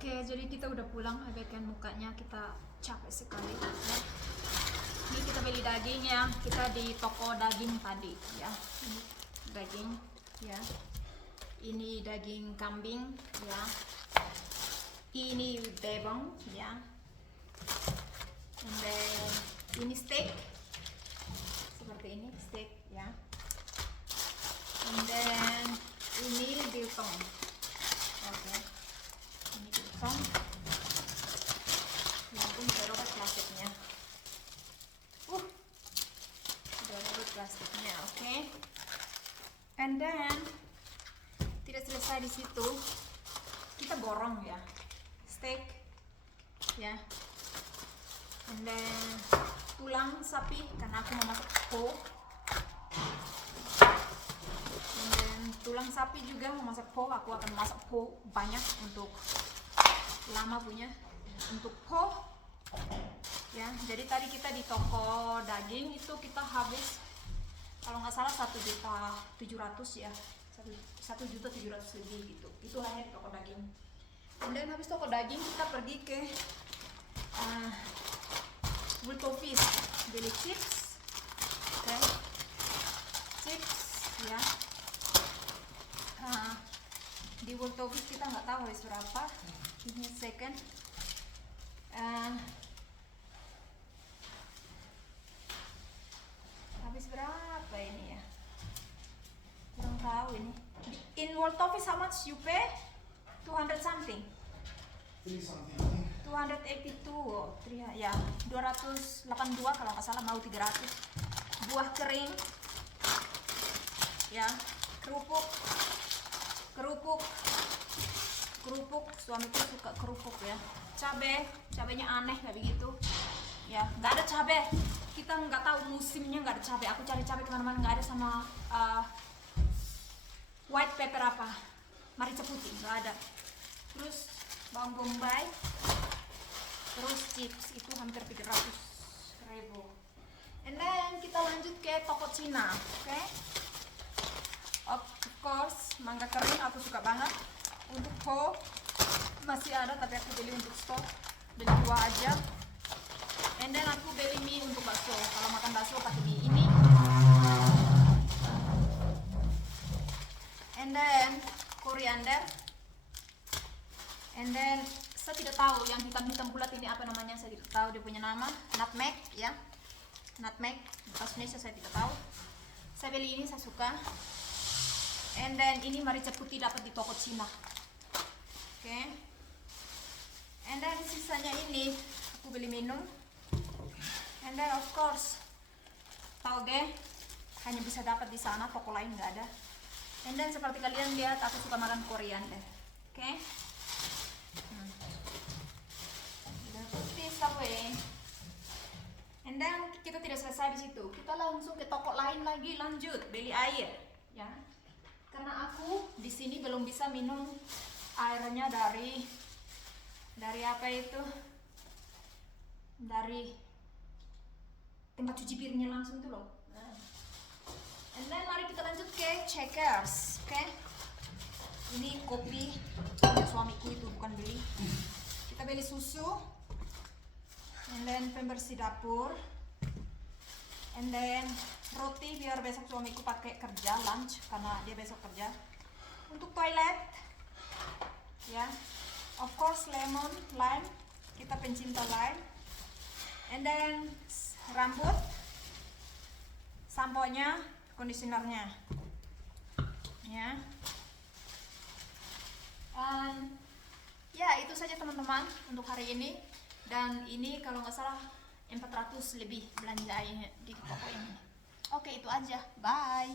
Oke, jadi kita udah pulang. Abaikan mukanya, kita capek sekali ya. Ini kita beli daging ya, kita di toko daging tadi ya. Ini daging ya, ini daging kambing ya, ini bebong ya, and then ini steak seperti ini, steak ya, and then ini biltong. Oke, ini biltong ya, aku udah robot plastiknya, udah robot plastiknya. Oke, and then tidak selesai di situ, kita borong ya, steak ya, and then tulang sapi karena aku mau masak pho, and then tulang sapi juga mau masak pho. Aku akan masak pho banyak untuk lama punya, untuk pho ya. Jadi tadi kita di toko daging itu kita habis kalau nggak salah 1.700.000 ya, 1.700.000 lebih gitu. Itu hanya di toko daging. Dan habis toko daging kita pergi ke Wiltoffice, beli chips, oke, chips ya. Di Wiltoffice kita nggak tahu habis berapa. Ini second. Habis berapa ini ya? Kurang tahu ini. In Wiltoffice how much you pay? 200 something. 282 ya, 282 kalau nggak salah, mau 300. Buah kering ya, kerupuk, suamiku suka kerupuk ya. Cabenya aneh kayak begitu ya, nggak ada cabai, kita nggak tahu musimnya, nggak ada cabai. Aku cari cabai kemana-mana nggak ada, sama white pepper apa, merica putih nggak ada. Terus bawang bombay, terus chips itu hampir 300.000. And then kita lanjut ke toko Cina, oke? Of course mangga kering aku suka banget. Untuk pho masih ada tapi aku beli untuk stok, beli 2 aja. And then aku beli mie untuk bakso, kalau makan bakso pakai mie ini. And then koriander. And then saya tidak tahu yang hitam-hitam bulat ini apa namanya, saya tidak tahu dia punya nama. Nutmeg ya, nutmeg bahasa Indonesia saya tidak tahu. Saya beli ini, saya suka. And then ini merica putih dapat di toko Cina, oke. And then sisanya ini aku beli minum. And then of course tauge hanya bisa dapat di sana, toko lain nggak ada. And then seperti kalian lihat aku suka makan koriander, oke. And then kita tidak selesai di situ, kita langsung ke toko lain lagi, lanjut beli air ya, karena aku di sini belum bisa minum airnya dari apa itu, dari tempat cuci piringnya langsung tuh loh. And then mari kita lanjut ke Checkers, oke. Ini kopi punya suamiku, itu bukan beli. Kita beli susu, and then pembersih dapur, and then roti biar besok suamiku pakai kerja lunch karena dia besok kerja. Untuk toilet ya, of course lime, kita pencinta lime. And then rambut, sampo-nya, conditionernya ya. Ya itu saja teman-teman untuk hari ini. Dan ini kalau nggak salah 400 lebih belanjanya di toko ini. Oke, itu aja, bye.